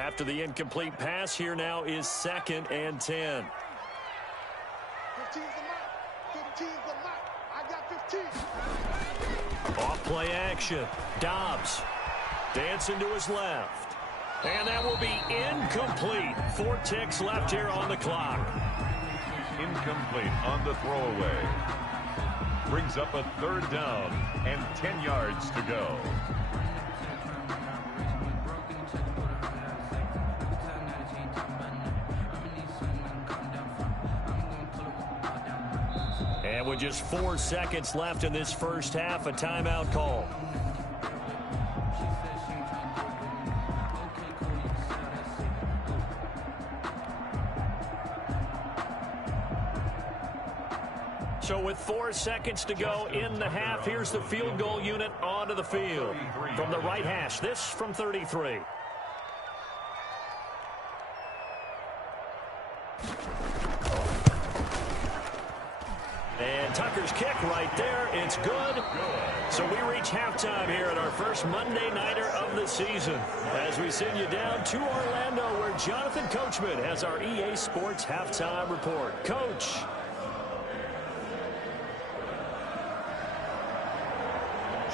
After the incomplete pass, here now is 2nd and 10. 15's the mark. 15's the mark. I got 15. Off play action. Dobbs dancing to his left. And that will be incomplete. 4 ticks left here on the clock. Incomplete on the throwaway. Brings up a 3rd down and 10 yards to go. And with just 4 seconds left in this first half, a timeout call. So with 4 seconds to go in the half, here's the field goal unit onto the field. From the right hash, this from 33. And Tucker's kick right there. It's good. So we reach halftime here at our first Monday Nighter of the season as we send you down to Orlando where Jonathan Coachman has our EA Sports Halftime Report. Coach.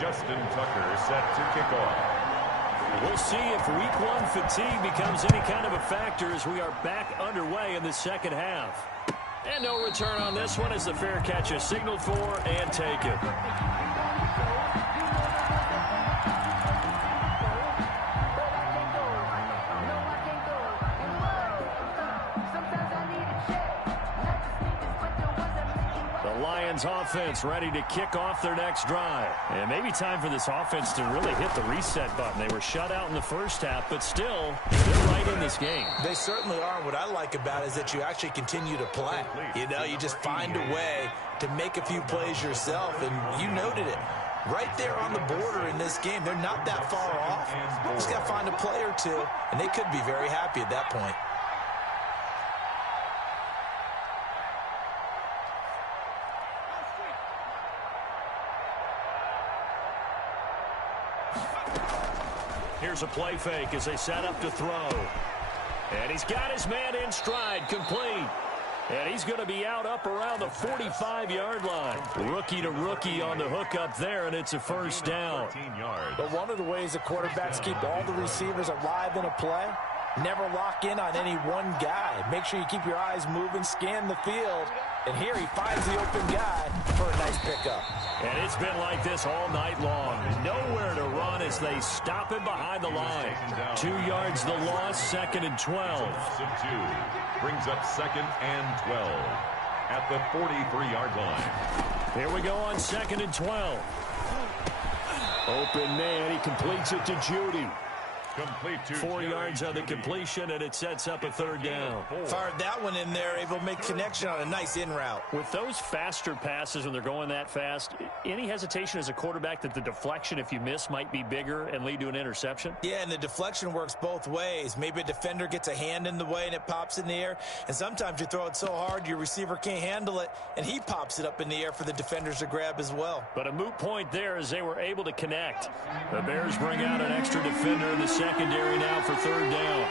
Justin Tucker set to kick off. We'll see if week 1 fatigue becomes any kind of a factor as we are back underway in the second half. And no return on this one as the fair catch is signaled for and taken. Offense ready to kick off their next drive. And maybe time for this offense to really hit the reset button. They were shut out in the first half, but still, they're right in this game. They certainly are. What I like about it is that you actually continue to play. You know, you just find a way to make a few plays yourself, and you noted it. Right there on the border in this game, they're not that far off. Just got to find a play or two, and they could be very happy at that point. Here's a play fake as they set up to throw. And he's got his man in stride, complete. And he's going to be out up around the 45-yard line. Rookie to rookie on the hook up there, and it's a first down. But one of the ways the quarterbacks keep all the receivers alive in a play, never lock in on any one guy. Make sure you keep your eyes moving, scan the field. And here he finds the open guy for a nice pickup. And it's been like this all night long. Nowhere to run as they stop him behind the line. 2 yards the loss, 2nd and 12. Brings up 2nd and 12 at the 43-yard line. Here we go on 2nd and 12. Open man, he completes it to Judy. Complete to 4 yards on the completion, and it sets up a 3rd down. Fired that one in there, able to make connection on a nice in route. With those faster passes when they're going that fast, any hesitation as a quarterback that the deflection, if you miss, might be bigger and lead to an interception? Yeah, and the deflection works both ways. Maybe a defender gets a hand in the way and it pops in the air, and sometimes you throw it so hard your receiver can't handle it, and he pops it up in the air for the defenders to grab as well. But a moot point there as they were able to connect. The Bears bring out an extra defender in the secondary now for 3rd down.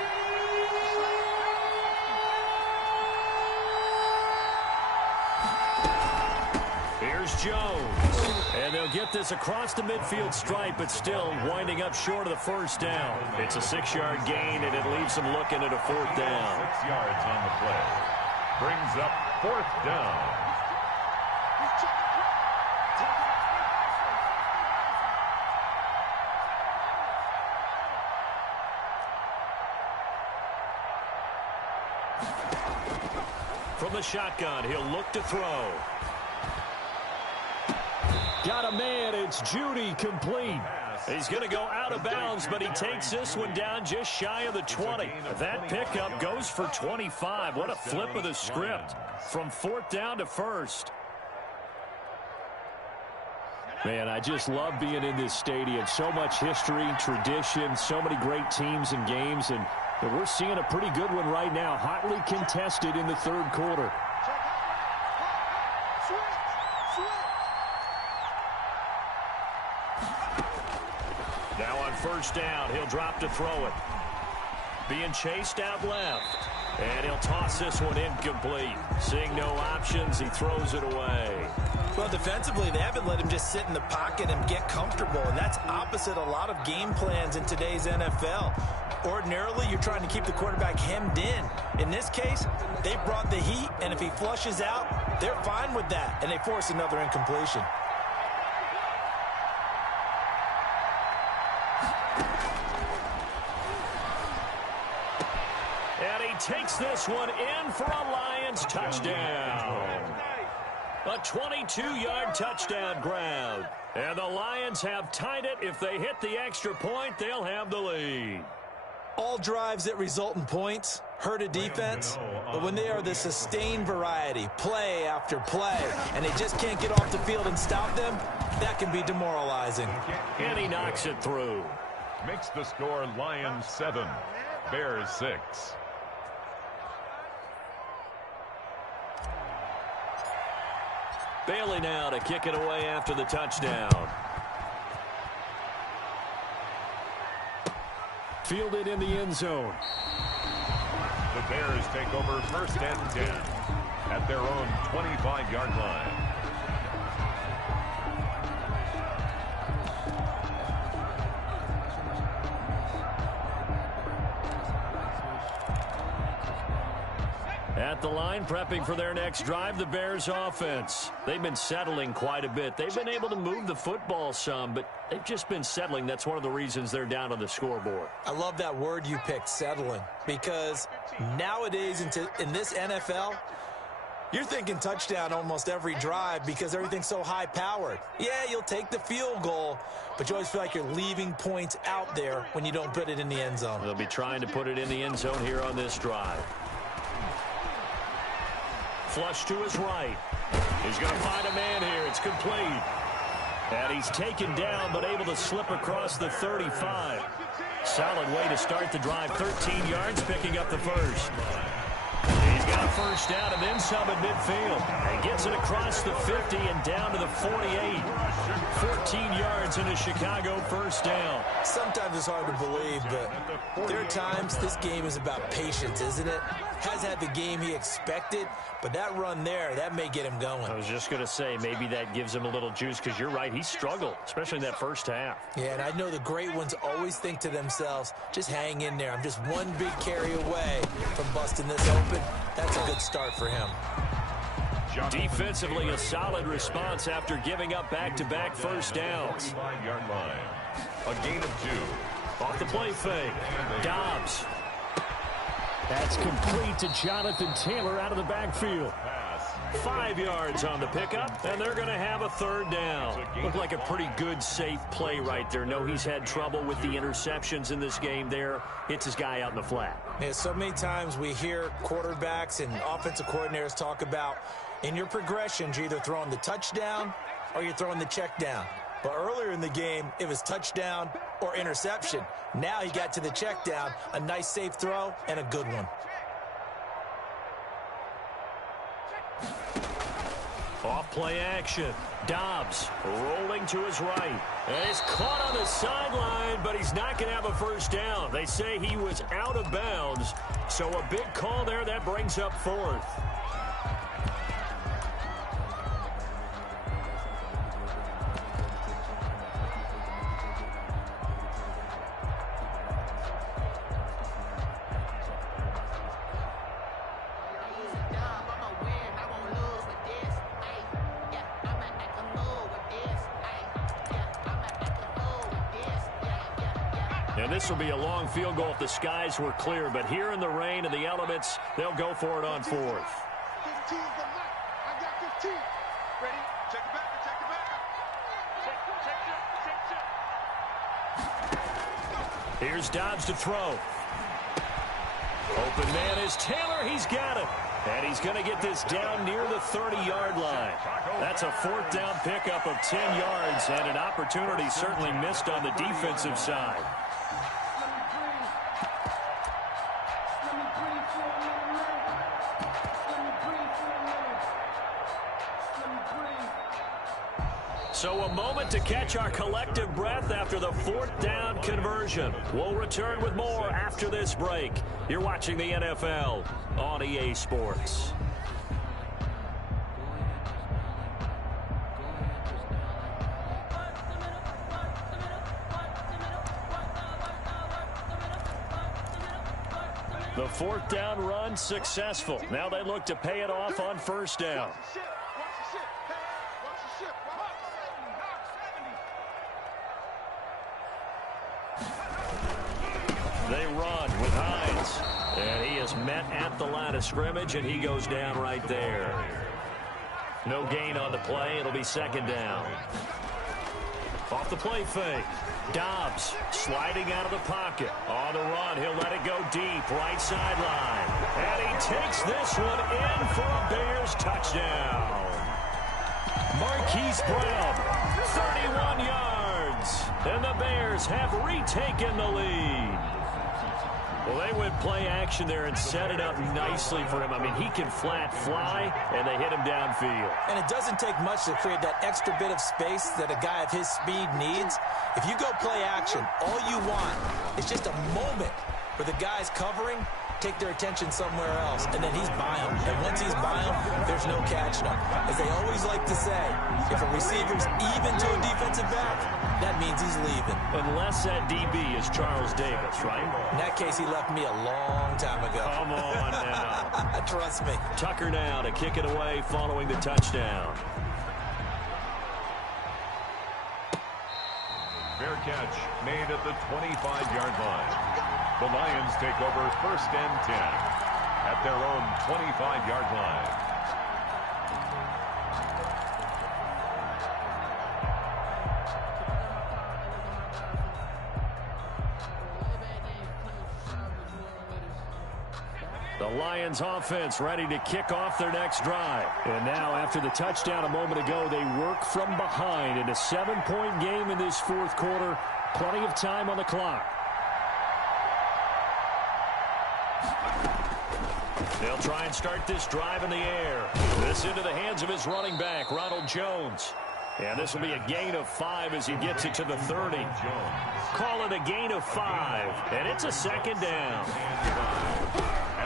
Here's Jones. And they'll get this across the midfield stripe, but still winding up short of the first down. It's a 6-yard gain, and it leaves them looking at a 4th down. 6 yards on the play. Brings up 4th down. From the shotgun, he'll look to throw. Got a man, it's Judy, complete. He's going to go out of bounds, but he takes this one down just shy of the 20. That pickup goes for 25. What a flip of the script from 4th down to 1st. Man, I just love being in this stadium. So much history, tradition, so many great teams and games, and we're seeing a pretty good one right now, hotly contested in the 3rd quarter. Now on 1st down, he'll drop to throw it. being chased out left. And he'll toss this one incomplete. Seeing no options, he throws it away. Well, defensively, they haven't let him just sit in the pocket and get comfortable, and that's opposite a lot of game plans in today's NFL. Ordinarily, you're trying to keep the quarterback hemmed in. In this case, they brought the heat, and if he flushes out, they're fine with that, and they force another incompletion. And he takes this one in for a Lions touchdown. A 22-yard touchdown grab. And the Lions have tied it. If they hit the extra point, they'll have the lead. All drives that result in points hurt a defense, but when they are the sustained variety, play after play, and they just can't get off the field and stop them, that can be demoralizing. And he knocks it through. Makes the score Lions 7, Bears 6. Bailey now to kick it away after the touchdown. Fielded in the end zone. The Bears take over first and 10 at their own 25-yard line. At the line, prepping for their next drive, the Bears offense. They've been settling quite a bit. They've been able to move the football some, but they've just been settling. That's one of the reasons they're down on the scoreboard. I love that word you picked, settling, because nowadays in this NFL, you're thinking touchdown almost every drive because everything's so high-powered. Yeah, you'll take the field goal, but you always feel like you're leaving points out there when you don't put it in the end zone. They'll be trying to put it in the end zone here on this drive. Flush to his right. He's going to find a man here. It's complete. And he's taken down, but able to slip across the 35. Solid way to start the drive. 13 yards, picking up the first. He's got a first down and then some at midfield. And gets it across the 50 and down to the 48. 14 yards in a Chicago first down. Sometimes it's hard to believe, but there are times this game is about patience, isn't it? Has had the game he expected, but that run there, that may get him going. I was just going to say, maybe that gives him a little juice, because you're right, he struggled, especially in that first half. Yeah, and I know the great ones always think to themselves, just hang in there. I'm just one big carry away from busting this open. That's a good start for him. Defensively, a solid response after giving up back-to-back first downs. 5-yard line. A gain of 2. Off the play fake. Dobbs. That's complete to Jonathan Taylor out of the backfield. 5 yards on the pickup, and they're going to have a third down. Looked like a pretty good, safe play right there. No, he's had trouble with the interceptions in this game there. Hits his guy out in the flat. Yeah, so many times we hear quarterbacks and offensive coordinators talk about, in your progressions, you're either throwing the touchdown or you're throwing the check down. But earlier in the game, it was touchdown or interception. Now he got to the check down, a nice safe throw, and a good one. Off play action. Dobbs rolling to his right. And he's caught on the sideline, but he's not going to have a first down. They say he was out of bounds. So a big call there that brings up fourth. And this will be a long field goal if the skies were clear. But here in the rain and the elements, they'll go for it on fourth. 15's the mark. I got 15. Ready? Check it back. Check it back. Here's Dobbs to throw. Open man is Taylor. He's got it. And he's going to get this down near the 30-yard line. That's a fourth down pickup of 10 yards, and an opportunity certainly missed on the defensive side. So a moment to catch our collective breath after the fourth down conversion. We'll return with more after this break. You're watching the NFL on EA Sports. The fourth down run successful. Now they look to pay it off on first down. They run with Hines. And he is met at the line of scrimmage, and he goes down right there. No gain on the play. It'll be second down. Off the play fake. Dobbs sliding out of the pocket. On the run, he'll let it go deep, right sideline. And he takes this one in for a Bears touchdown. Marquise Brown, 31 yards. And the Bears have retaken the lead. Well, they went play action there and set it up nicely for him. I mean, he can flat fly, and they hit him downfield. And it doesn't take much to create that extra bit of space that a guy of his speed needs. If you go play action, all you want is just a moment where the guy's covering, take their attention somewhere else, and then he's by him. And once he's by him, there's no catching him. As they always like to say, if a receiver's even to a defensive back, that means he's leaving. Unless that DB is Charles Davis, right? In that case, he left me a long time ago. Come on now. Trust me. Tucker now to kick it away following the touchdown. Fair catch made at the 25-yard line. The Lions take over first and 10 at their own 25-yard line. The Lions offense ready to kick off their next drive. And now after the touchdown a moment ago, they work from behind in a 7-point game in this fourth quarter. Plenty of time on the clock. They'll try and start this drive in the air. This into the hands of his running back, Ronald Jones. And this will be a gain of 5 as he gets it to the 30. Call it a gain of 5. And it's a second down.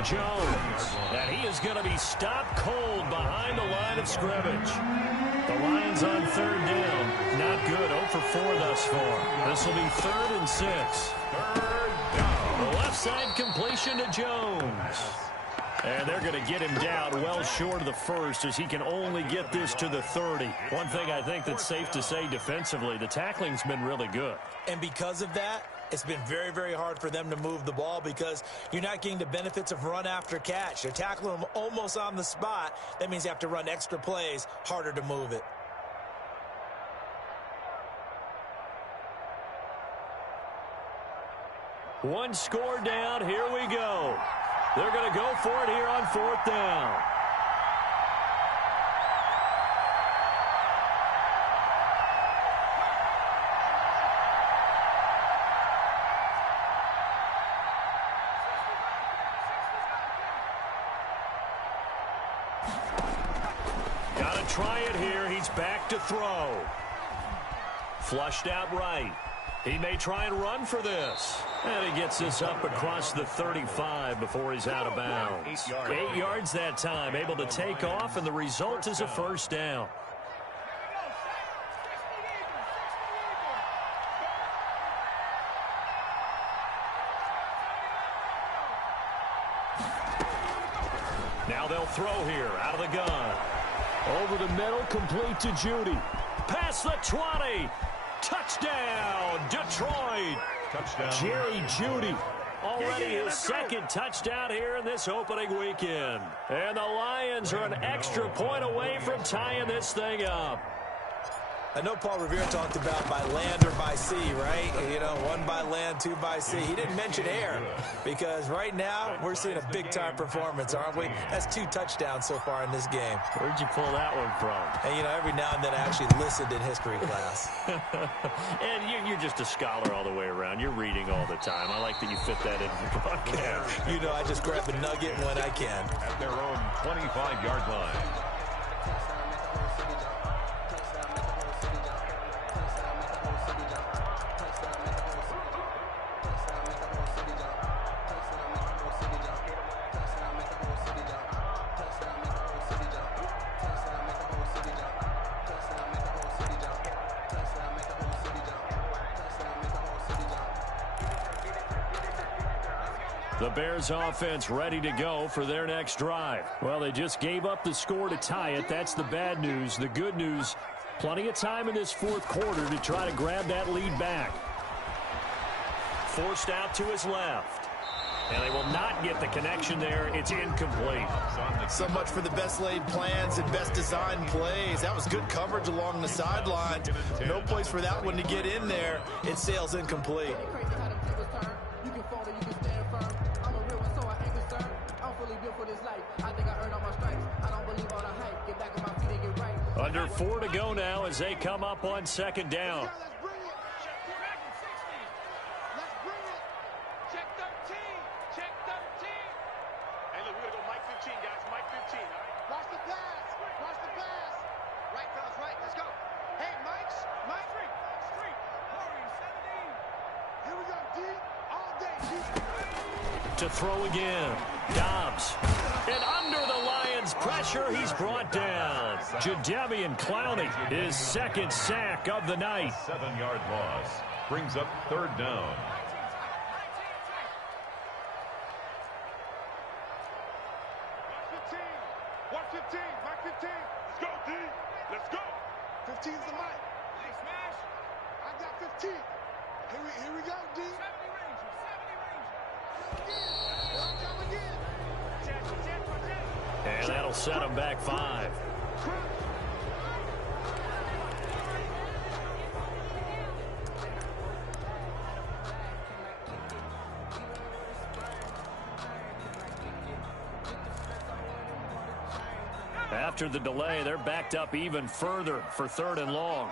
Jones. And he is going to be stopped cold behind the line of scrimmage. The Lions on third down. Not good. 0 for 4 thus far. This will be 3rd and 6. Third down. The left side completion to Jones. And they're going to get him down well short of the first as he can only get this to the 30. One thing I think that's safe to say defensively, the tackling's been really good. And because of that, it's been very, very hard for them to move the ball because you're not getting the benefits of run after catch. They're tackling them almost on the spot. That means you have to run extra plays, harder to move it. One score down. Here we go. They're going to go for it here on fourth down. Got to try it here. He's back to throw. Flushed out right. He may try and run for this. And he gets this up across the 35 before he's out of bounds. 8 yards that time, able to take off, and the result is a first down. Now they'll throw here out of the gun. Over the middle, complete to Judy. Past the 20. Touchdown, Detroit. Touchdown. Jerry Judy. Already his second touchdown here in this opening weekend. And the Lions are an extra point away from tying this thing up. I know Paul Revere talked about by land or by sea, right? You know, 1 by land, 2 by sea. He didn't mention air because right now we're seeing a big-time performance, aren't we? That's 2 touchdowns so far in this game. Where'd you pull that one from? And, you know, every now and then I actually listened in history class. And you're just a scholar all the way around. You're reading all the time. I like that you fit that in the podcast. You know, I just grab a nugget when I can. At their own 25-yard line. The Bears offense ready to go for their next drive. Well, they just gave up the score to tie it. That's the bad news. The good news, plenty of time in this fourth quarter to try to grab that lead back. Forced out to his left. And they will not get the connection there. It's incomplete. So much for the best laid plans and best designed plays. That was good coverage along the sideline. No place for that one to get in there. It sails incomplete. Under 4 to go now as they come up on second down. To throw again. Dobbs. And under the Lions' pressure, he's brought down. Jadeveon Clowney, his second sack of the night. 7-yard loss. Brings up third down. Watch 15. Mike 15. Let's go, D. Let's go. 15's the mic. Hey, smash. I got 15. Here we go, D. 70 And that'll set him back 5. After the delay, they're backed up even further for 3rd and long.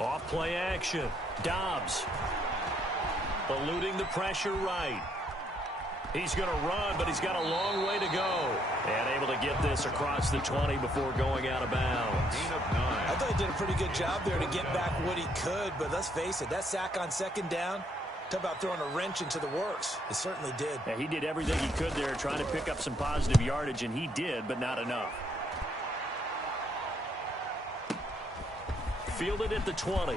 Off play action. Dobbs. Eluding the pressure right. He's going to run, but he's got a long way to go. And able to get this across the 20 before going out of bounds. I thought he did a pretty good job there to get back what he could, but let's face it, that sack on second down, talk about throwing a wrench into the works. It certainly did. Yeah, he did everything he could there trying to pick up some positive yardage, and he did, but not enough. Fielded at the 20.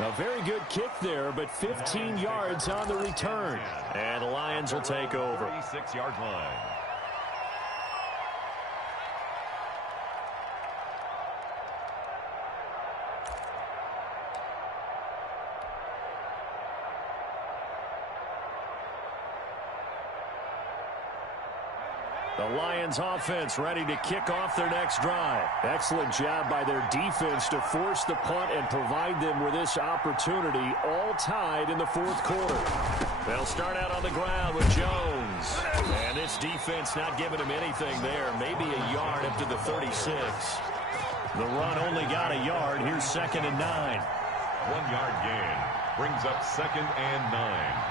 A very good kick there, but 15 yards on the return. And the Lions will take over. 36-yard line. The Lions offense ready to kick off their next drive. Excellent job by their defense to force the punt and provide them with this opportunity, all tied in the fourth quarter. They'll start out on the ground with Jones. And this defense not giving him anything there. Maybe a yard up to the 36. The run only got a yard. Here's 2nd and 9. 1-yard gain. Brings up 2nd and 9.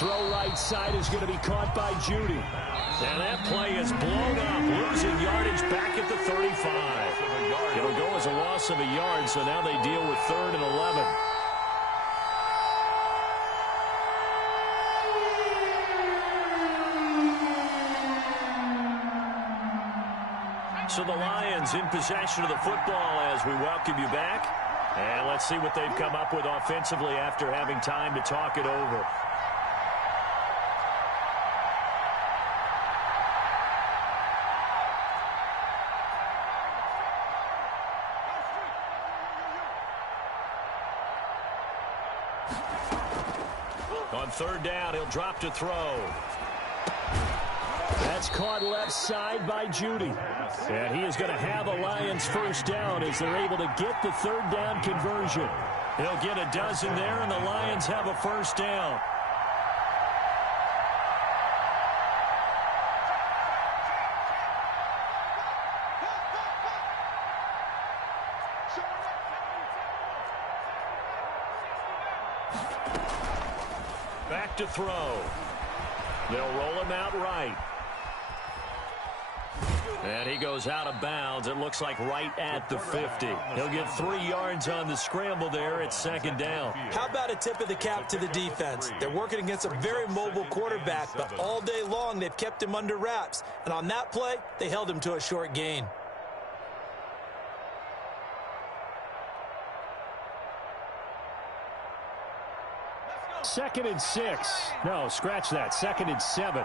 Throw right side is going to be caught by Judy. And that play is blown up, losing yardage back at the 35. It'll go as a loss of a yard, so now they deal with 3rd and 11. So the Lions in possession of the football as we welcome you back. And let's see what they've come up with offensively after having time to talk it over. On 3rd down, he'll drop to throw. That's caught left side by Judy. And he is going to have a Lions first down as they're able to get the 3rd down conversion. He'll get a dozen there, and the Lions have a first down. Back to throw. They'll roll him out right. And he goes out of bounds. It looks like right at the 50. He'll get 3 yards on the scramble there. It's second down. How about a tip of the cap to the defense? They're working against a very mobile quarterback, but all day long they've kept him under wraps. And on that play, they held him to a short gain. Second and 6. No, scratch that. Second and 7.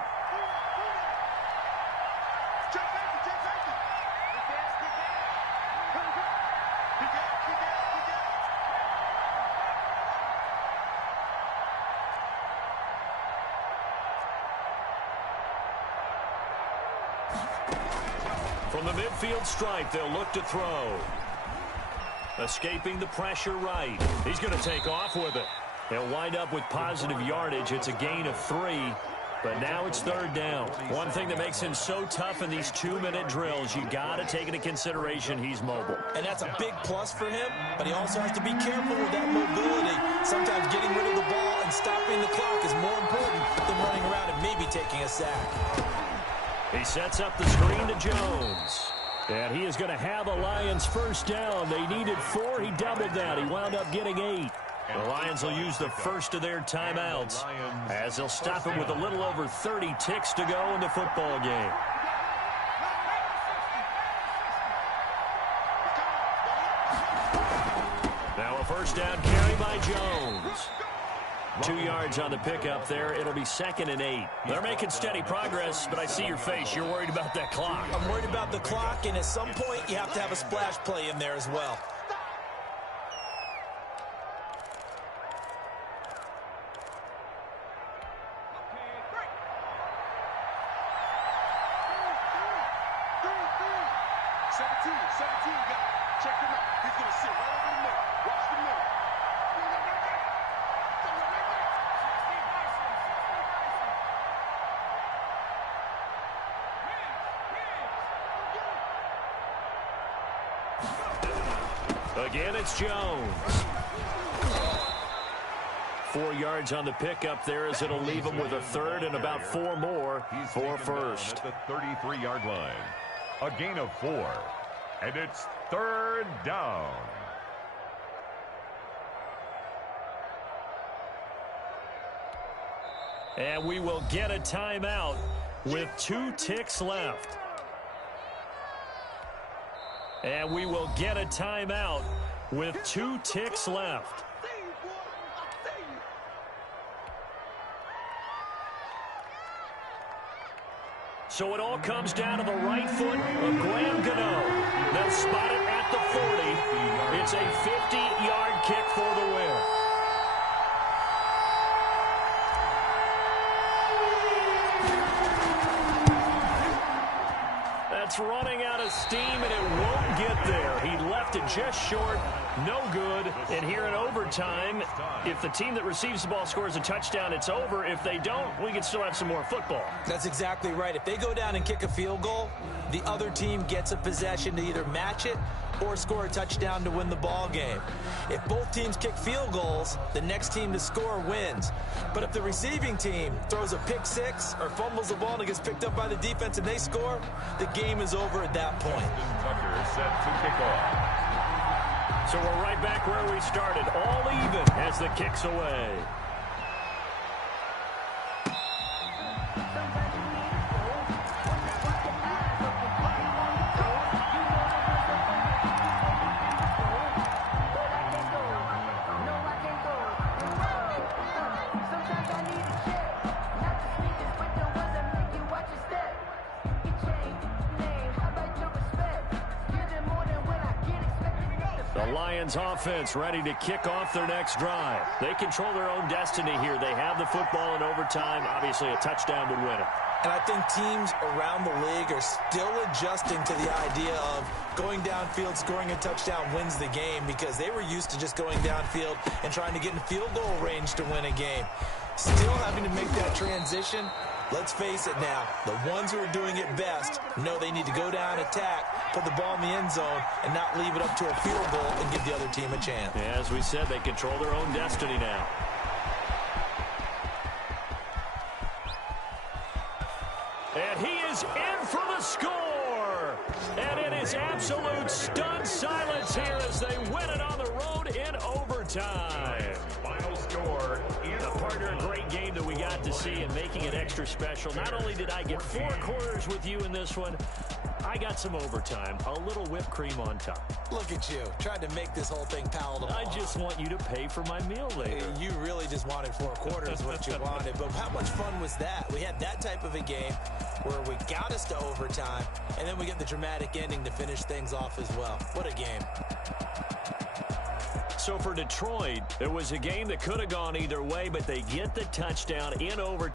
From the midfield stripe, they'll look to throw. Escaping the pressure right. He's going to take off with it. They'll wind up with positive yardage. It's a gain of 3, but now it's third down. One thing that makes him so tough in these 2-minute drills, you got to take into consideration he's mobile. And that's a big plus for him, but he also has to be careful with that mobility. Sometimes getting rid of the ball and stopping the clock is more important than running around and maybe taking a sack. He sets up the screen to Jones. And he is going to have a Lions first down. They needed 4. He doubled that. He wound up getting 8. The Lions will use the first of their timeouts as they'll stop him with a little over 30 ticks to go in the football game. Now a first down carry by Jones. 2 yards on the pickup there. It'll be second and 8. They're making steady progress, but I see your face. You're worried about that clock. I'm worried about the clock, and at some point you have to have a splash play in there as well. Again, it's Jones. 4 yards on the pickup there as it'll leave him with a third and about 4 more for first. At the 33-yard line. A gain of 4. And it's third down. And we will get a timeout with 2 ticks left. And we will get a timeout with 2 ticks left. So it all comes down to the right foot of Graham Gano. They'll spot it at the 40. It's a 50-yard kick for the win. That's running out of steam, and it won't get there. He left it just short. No good. And here in overtime, if the team that receives the ball scores a touchdown, it's over. If they don't, we can still have some more football. That's exactly right. If they go down and kick a field goal, the other team gets a possession to either match it or score a touchdown to win the ball game. If both teams kick field goals, the next team to score wins. But if the receiving team throws a pick six or fumbles the ball and it gets picked up by the defense and they score, the game is over at that point. Tucker is set to kick off. So we're right back where we started, all even as the kick's away. Lions offense ready to kick off their next drive. They control their own destiny here. They have the football in overtime. Obviously, a touchdown would win it. And I think teams around the league are still adjusting to the idea of going downfield, scoring a touchdown wins the game, because they were used to just going downfield and trying to get in field goal range to win a game. Still having to make that transition, Let's face it now, the ones who are doing it best know they need to go down, attack, put the ball in the end zone, and not leave it up to a field goal and give the other team a chance. Yeah, as we said, they control their own destiny now. And he is in for the score. And it is absolute stunned silence here as they win it on the road in overtime. Final score. A partner, a great game that we got to see and making it extra special. Not only did I get 4 quarters with you in this one, I got some overtime, a little whipped cream on top. Look at you, tried to make this whole thing palatable. I just want you to pay for my meal later. You really just wanted 4 quarters what you wanted, but how much fun was that? We had that type of a game where we got us to overtime, and then we get the dramatic ending to finish things off as well. What a game. So for Detroit, it was a game that could have gone either way, but they get the touchdown in overtime.